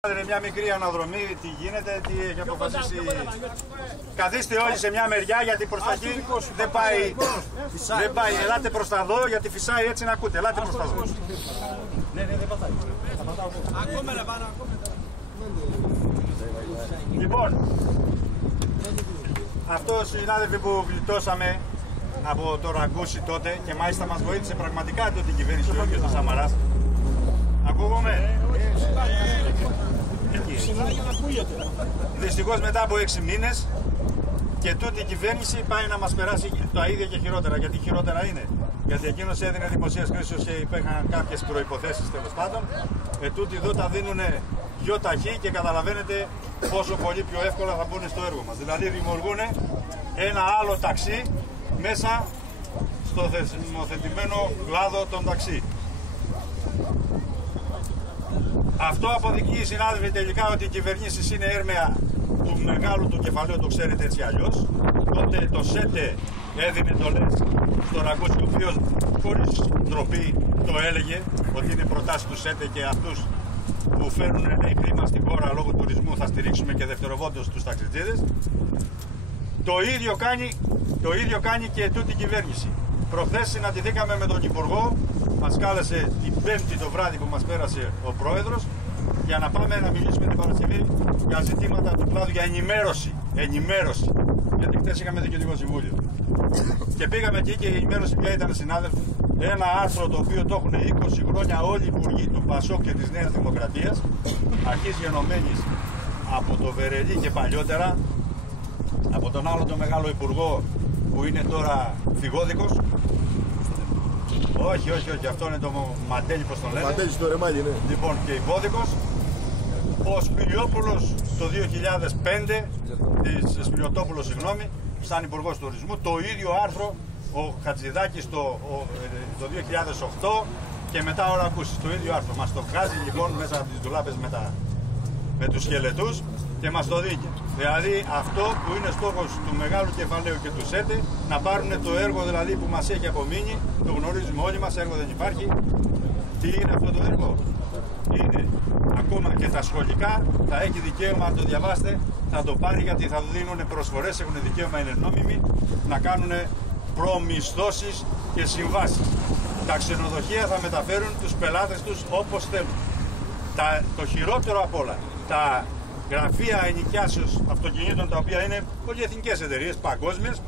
Μια μικρή αναδρομή, τι γίνεται, τι έχει αποφασίσει. Καθίστε όλοι σε μια μεριά γιατί προς τα εκεί δεν πάει. Ελάτε προς τα δω γιατί φυσάει έτσι να ακούτε. Ελάτε προς τα δω. Ναι, δεν πατάει. Ακόμα να πάνω, Λοιπόν, αυτό συνάδελφοι που γλιτώσαμε από το Ραγκούσι τότε και μάλιστα μας βοήθησε πραγματικά την κυβέρνηση του κ. Σαμαράς. Ακούγομαι. Δυστυχώς μετά από 6 μήνες και τούτη η κυβέρνηση πάει να μας περάσει τα ίδια και χειρότερα. Γιατί χειρότερα είναι? Γιατί εκείνος έδινε δημοσίας κρίσεως και υπήρχαν κάποιες προϋποθέσεις τέλος πάντων. Τούτοι εδώ τα δίνουν πιο ταχύ και καταλαβαίνετε πόσο πολύ πιο εύκολα θα μπουν στο έργο μας. Δηλαδή δημιουργούν ένα άλλο ταξί μέσα στο θεσμοθετημένο κλάδο των ταξί. Αυτό αποδεικνύει, συνάδελφοι, τελικά ότι οι κυβερνήσεις είναι έρμεα του μεγάλου του κεφαλαίου, το ξέρετε έτσι αλλιώς. Τότε το ΣΕΤΕ έδινε εντολές στον Ραγκούσι, ο οποίος χωρίς ντροπή το έλεγε ότι είναι προτάσεις του ΣΕΤΕ και αυτούς που φέρνουν χρήμα στην χώρα λόγω τουρισμού θα στηρίξουμε και δευτεροβόντως τους ταξιτζίδες. Το ίδιο κάνει και τούτη η κυβέρνηση. Προχθές συναντηθήκαμε με τον Υπουργό, μας κάλεσε την Πέμπτη το βράδυ που μας πέρασε ο Πρόεδρος για να πάμε να μιλήσουμε την Παρασκευή για ζητήματα του κλάδου, για ενημέρωση. Γιατί χθες είχαμε Διοικητικό Συμβούλιο. Και πήγαμε εκεί και η ενημέρωση ποια ήταν, συνάδελφοι? Ένα άρθρο το οποίο το έχουν 20 χρόνια όλοι οι υπουργοί του ΠΑΣΟΚ και της Νέας Δημοκρατίας, αρχής γενομένης από το Βερελί και παλιότερα, από τον άλλο τον μεγάλο υπουργό που είναι τώρα φυγόδικος. Όχι, αυτό είναι το Μαντέλι, πώς τον λένε. Μαντέλι στο ρεμάλι, ναι. Λοιπόν, και υπόδικος. Ο Σπυριόπουλος το 2005, Σπυριωτόπουλος, συγγνώμη, σαν υπουργός τουρισμού, το ίδιο άρθρο, ο Χατζηδάκης το 2008 και μετά ο Ραγκούσης, το ίδιο άρθρο. Μας το βγάζει λοιπόν μέσα από τις ντουλάπες με τους σκελετούς και μας το δίνει. Δηλαδή αυτό που είναι στόχος του μεγάλου κεφαλαίου και του ΣΕΤΕ, να πάρουν το έργο δηλαδή που μας έχει απομείνει, το γνωρίζουμε όλοι μας, έργο δεν υπάρχει. Τι είναι αυτό το έργο? Είναι ακόμα και τα σχολικά, θα έχει δικαίωμα, αν το διαβάστε, θα το πάρει γιατί θα του δίνουν προσφορές, έχουν δικαίωμα, είναι νόμιμοι, να κάνουν προμισθώσεις και συμβάσεις. Τα ξενοδοχεία θα μεταφέρουν τους πελάτες τους όπως θέλουν. Το χειρότερο απ' όλα, τα γραφεία ενοικιάσεως αυτοκινήτων, τα οποία είναι πολυεθνικές εταιρείες παγκόσμιες,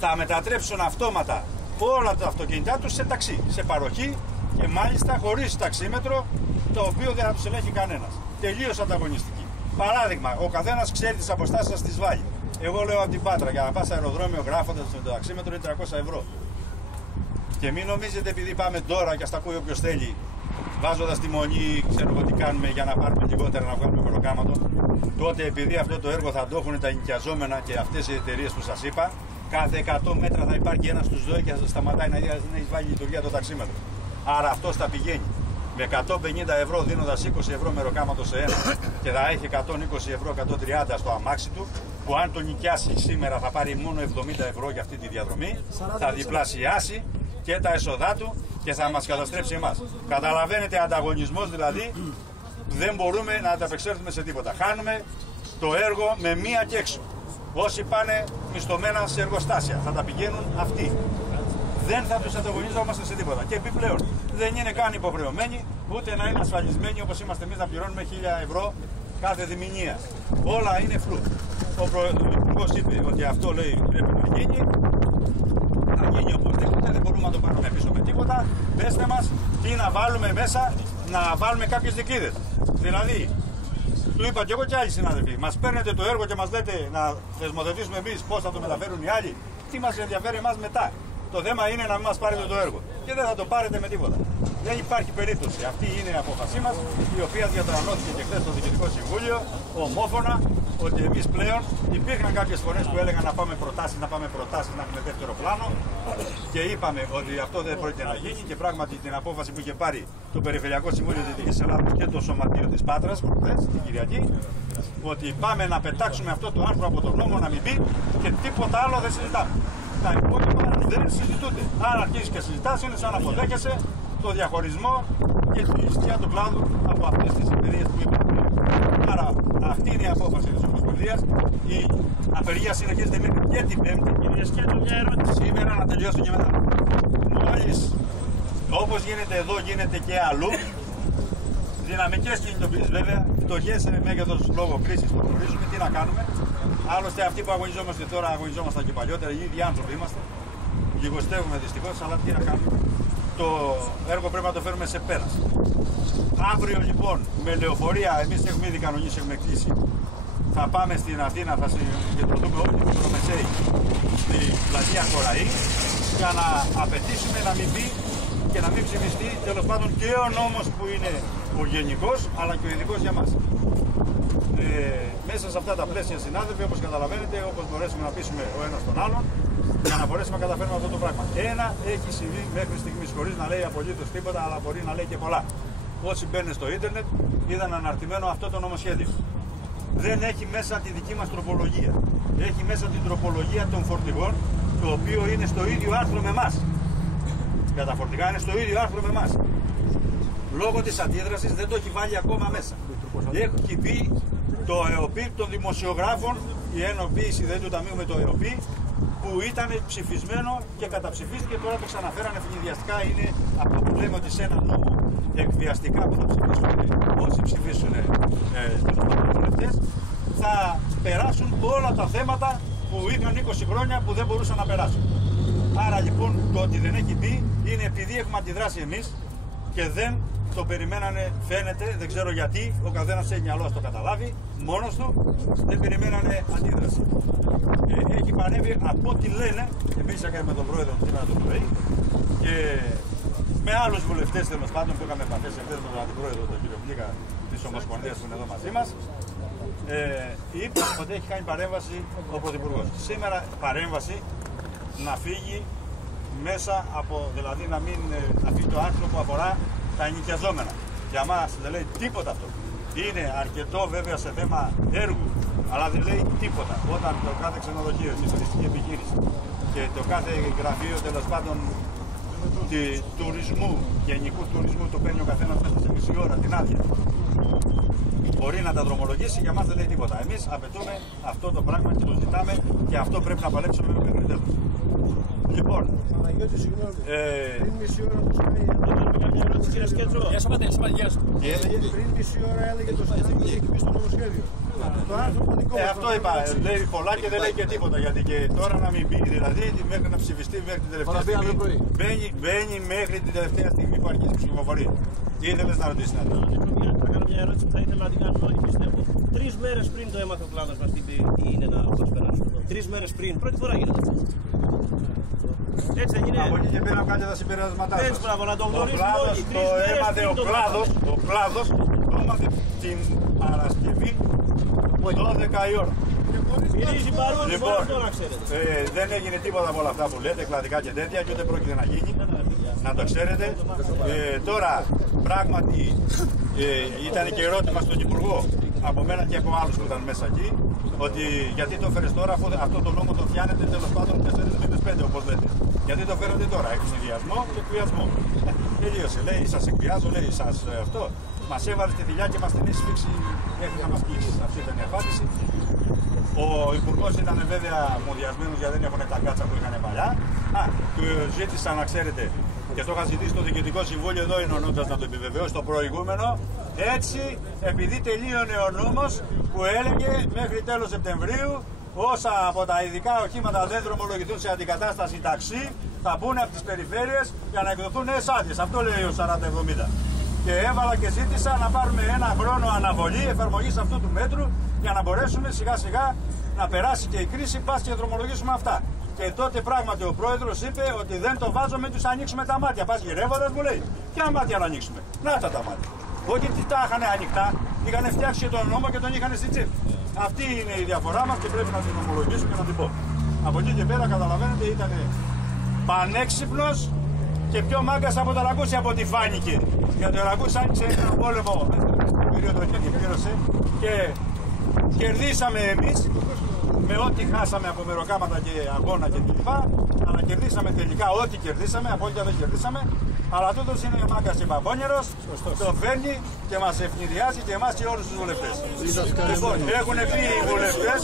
θα μετατρέψουν αυτόματα όλα τα αυτοκίνητά τους σε ταξί, σε παροχή και μάλιστα χωρίς ταξίμετρο, το οποίο δεν θα τους ελέγχει κανένας. Τελείως ανταγωνιστική. Παράδειγμα, ο καθένας ξέρει τις αποστάσεις σας στις Βάγη. Εγώ λέω από την Πάτρα για να πας αεροδρόμιο γράφοντας το ταξίμετρο είναι 300 ευρώ. Και μην νομίζετε επειδή πάμε τώρα και ας τα ακούει όποιος θέλει, βάζοντας τη μονή, ξέρω εγώ τι κάνουμε για να πάρουμε λιγότερα να βγάλουμε μεροκάματο. Τότε επειδή αυτό το έργο θα το έχουν τα ενοικιαζόμενα και αυτές οι εταιρείες που σας είπα, κάθε 100 μέτρα θα υπάρχει ένας στους ΔΟΕ και θα σταματάει να έχει βάλει λειτουργία το ταξίμετρο. Άρα αυτός θα πηγαίνει με 150 ευρώ δίνοντας 20 ευρώ μεροκάματο σε ένα και θα έχει 120 ευρώ, 130 στο αμάξι του, που αν το νοικιάσει σήμερα θα πάρει μόνο 70 ευρώ για αυτή τη διαδρομή, θα διπλασιάσει και τα έσοδά του και θα μας καταστρέψει εμάς. Καταλαβαίνετε, ανταγωνισμός δηλαδή, δεν μπορούμε να ανταπεξέλθουμε σε τίποτα. Χάνουμε το έργο με μία και έξω. Όσοι πάνε μισθωμένα σε εργοστάσια θα τα πηγαίνουν αυτοί. Δεν θα τους ανταγωνιζόμαστε σε τίποτα. Και επιπλέον δεν είναι καν υποχρεωμένοι ούτε να είναι ασφαλισμένοι όπως είμαστε εμείς να πληρώνουμε 1000 ευρώ κάθε διμηνία. Όλα είναι φλού. Ο Υπουργός είπε ότι αυτό λέει πρέπει να γίνει. Θα γίνει οπωσδήποτε, δεν μπορούμε να το πάρουμε πίσω με τίποτα. Πέστε μας τι να βάλουμε μέσα, να βάλουμε κάποιες δικλείδες. Δηλαδή, του είπα και εγώ και άλλοι συνάδελφοι, μας παίρνετε το έργο και μας λέτε να θεσμοθετήσουμε εμείς πώς θα το μεταφέρουν οι άλλοι. Τι μας ενδιαφέρει εμάς μετά? Το θέμα είναι να μην μας πάρετε το έργο και δεν θα το πάρετε με τίποτα. Δεν υπάρχει περίπτωση. Αυτή είναι η απόφασή μας, η οποία διατρανώθηκε και χθες στο Διοικητικό Συμβούλιο, ομόφωνα, ότι εμείς πλέον υπήρχαν κάποιες φορές που έλεγαν να πάμε προτάσεις, να έχουμε δεύτερο πλάνο και είπαμε ότι αυτό δεν πρόκειται να γίνει και πράγματι την απόφαση που είχε πάρει το Περιφερειακό Συμβούλιο Δυτικής Ελλάδας και το Σωματείο της Πάτρας προχθές, την Κυριακή, ότι πάμε να πετάξουμε αυτό το άρθρο από τον νόμο να μην μπει και τίποτα άλλο δεν συζητάμε. Τα υπόλοιπα δεν συζητούνται. Αν αρχίσεις και συζητάς, είναι σαν να αποδέχεσαι το διαχωρισμό και τη ληστεία του κλάδου από αυτές τις εταιρείες που μία απόφαση της Ομοσπονδίας. Η απεργία συνεχίζεται μέχρι και την Πέμπτη. Κύριε Σκέτο, μια ερώτηση. Σήμερα να τελειώσω και μετά. Μόλις, όπως γίνεται εδώ, γίνεται και αλλού. Δυναμικές κινητοποιήσεις βέβαια, φτωχές σε μέγεθος λόγω κρίσης το γνωρίζουμε, τι να κάνουμε. Άλλωστε αυτοί που αγωνιζόμαστε τώρα αγωνιζόμασταν και παλιότερα, οι ίδιοι άνθρωποι είμαστε. Λιγοστεύουμε δυστυχώς, αλλά τι να κάνουμε. Το έργο πρέπει να το φέρουμε σε πέρας. Αύριο λοιπόν με λεωφορεία, εμείς έχουμε ήδη κανονίσει, έχουμε κλείσει. Θα πάμε στην Αθήνα, θα συγκεντρωθούμε όλοι οι μικρομεσαίοι στη πλατεία Κοραή για να απαιτήσουμε να μην μπει και να μην ψηφιστεί τέλος πάντων και ο νόμος που είναι ο γενικός αλλά και ο ειδικός για μας. Μέσα σε αυτά τα πλαίσια, συνάδελφοι, όπως καταλαβαίνετε, όπως μπορέσουμε να πείσουμε ο ένας τον άλλον για να μπορέσουμε να καταφέρουμε αυτό το πράγμα. Ένα έχει συμβεί μέχρι στιγμής χωρίς να λέει απολύτως τίποτα, αλλά μπορεί να λέει και πολλά. Όσοι μπαίνουν στο ίντερνετ είδαν αναρτημένο αυτό το νομοσχέδιο. Δεν έχει μέσα τη δική μας τροπολογία. Έχει μέσα την τροπολογία των φορτηγών, το οποίο είναι στο ίδιο άρθρο με εμάς. Για τα φορτηγά είναι στο ίδιο άρθρο με εμάς. Λόγω της αντίδρασης δεν το έχει βάλει ακόμα μέσα. Έχει μπει το ΕΟΠΗ των δημοσιογράφων, η ενοποίηση δηλαδή του Ταμείου με το ΕΟΠΗ, που ήταν ψηφισμένο και καταψηφίστηκε, τώρα το ξαναφέρανε ευνηδιαστικά. Είναι αυτό που λέμε ότι σε ένα νόμο εκβιαστικά που θα ψηφίσουν όσοι ψηφίσουν τους βουλευτές, θα περάσουν όλα τα θέματα που είχαν 20 χρόνια που δεν μπορούσαν να περάσουν. Άρα λοιπόν το ότι δεν έχει μπει είναι επειδή έχουμε αντιδράσει εμείς και δεν το περιμένανε, φαίνεται, δεν ξέρω γιατί, ο καθένας έχει μυαλό να το καταλάβει, μόνος του, δεν περιμένανε αντίδραση. Έχει παρέμβει από ό,τι λένε, εμείς έκαμε με τον πρόεδρο σήμερα το πρωί και με άλλους βουλευτές τέλος πάντων που είχαμε επαφές εχθές με τον αντιπρόεδρο, τον κύριο Πλίκα της Ομοσπονδίας που είναι εδώ μαζί μας, είπε ότι έχει κάνει παρέμβαση ο Πρωθυπουργός. Σήμερα παρέμβαση να φύγει μέσα από, δηλαδή να μην αφήσει το άρθρο που αφορά τα ενοικιαζόμενα. Για μας δεν λέει τίποτα αυτό. Είναι αρκετό βέβαια σε θέμα έργου, αλλά δεν λέει τίποτα. Όταν το κάθε ξενοδοχείο, τη τουριστική επιχείρηση και το κάθε γραφείο τέλος πάντων τουρισμού, γενικού τουρισμού, το παίρνει ο καθένας μέσα σε μισή ώρα την άδεια, μπορεί να τα δρομολογήσει, για μας δεν λέει τίποτα. Εμείς απαιτούμε αυτό το πράγμα και το ζητάμε και αυτό πρέπει να παλέψουμε μέχρι τέλος. Λοιπόν, πριν μισή ώρα το Sky Κύριε Σκέτο, πριν μισή ώρα έλεγε το Sky ότι έχει μπει στο νομοσχέδιο. Το άρθρο το δικό μας. αυτό είπα, λέει πολλά και δεν λέει και τίποτα, γιατί και τώρα να μην μπει, δηλαδή μέχρι να ψηφιστεί μέχρι την τελευταία στιγμή, μπαίνει μέχρι την τελευταία στιγμή που αρχίζει η ψηφοφορία. Ήθελες να ρωτήσεις να δεις. Θα κάνω μια ερώτηση που θα ήθελα να την κάνουμε όλοι, πιστεύω. 3 μέρες πριν το έμαθε ο κλάδος μας τι είναι να μας περάσουν εδώ. 3 μέρες πριν, πρώτη φορά γίνεται αυτό. Έτσι δεν είναι. Από εκεί και πέρα κάνετε τα συμπεράσματά σας. Έτσι, μπράβο, να το Ο γνωρίζουμε κλάδος όλοι. το έμαθε, ο κλάδος το έμαθε την Παρασκευή 12 η ώρα. Μυρίζει παρόλο Λοιπόν, αυτό να ξέρετε. δεν έγινε τίποτα από όλα αυτά που λέτε, κλαδικά και τέτοια, και ούτε πρόκειται να γίνει. Να το ξέρετε. Τώρα, πράγματι, ήταν και ερώτημα στον Υπουργό, από μένα και από άλλους που ήταν μέσα εκεί, ότι γιατί το φέρες τώρα, αφού αυτό το νόμο το φτιάνετε τέλος πάντων 4-5, όπως λέτε. Γιατί το φέρετε τώρα, εκβιασμό και εκβιασμό. Τελείωσε, λέει, σας εκβιάζω, λέει, σας αυτό. Μας έβαλε στη δουλειά και μας την έχει σφίξει μέχρι να μας κλείσει. Αυτή ήταν η απάντηση. Ο Υπουργός ήταν βέβαια μοδιασμένος γιατί δεν έχουν τα κάτσα που είχαν παλιά. Του ζήτησα να ξέρετε, και το είχα ζητήσει στο Διοικητικό Συμβούλιο, εδώ είναι ο Νούντας να το επιβεβαιώσει, το προηγούμενο. Έτσι, επειδή τελείωνε ο νόμος που έλεγε μέχρι τέλος Σεπτεμβρίου όσα από τα ειδικά οχήματα δεν δρομολογηθούν σε αντικατάσταση ταξί θα μπουν από τις περιφέρειες για να εκδοθούν νέες άδειες. Αυτό λέει ο 4070. Και έβαλα και ζήτησα να πάρουμε ένα χρόνο αναβολή εφαρμογής αυτού του μέτρου για να μπορέσουμε σιγά σιγά να περάσει και η κρίση, πας και δρομολογήσουμε αυτά. Και τότε πράγματι ο πρόεδρος είπε ότι δεν το βάζω, μην τους ανοίξουμε τα μάτια. Πας γυρεύοντας μου λέει, ποια μάτια να ανοίξουμε. Να τα μάτια. Όχι τι τα είχαν ανοιχτά, είχαν φτιάξει και τον νόμο και τον είχαν στη τσίπη. Αυτή είναι η διαφορά μας και πρέπει να την ομολογήσω και να την πω. Από εκεί και πέρα καταλαβαίνετε ήταν πανέξυπνος και πιο μάγκας από το Ραγκούσι από ό,τι φάνηκε. Γιατί ο Ραγκούσι άνοιξε ένα πόλεμο στην περίοδο εκεί και πλήρωσε και κερδίσαμε εμείς με ό,τι χάσαμε από μεροκάματα και αγώνα και κλπ. Αλλά κερδίσαμε τελικά ό,τι κερδίσαμε, απόλυτα δεν κερδίσαμε. Αλλά τούτος είναι ο Μάκας και Παπώνερος, τον φέρνει και μας ευνηδιάζει και εμάς και όλους τους βουλευτές. Λοιπόν, έχουν πει οι βουλευτές.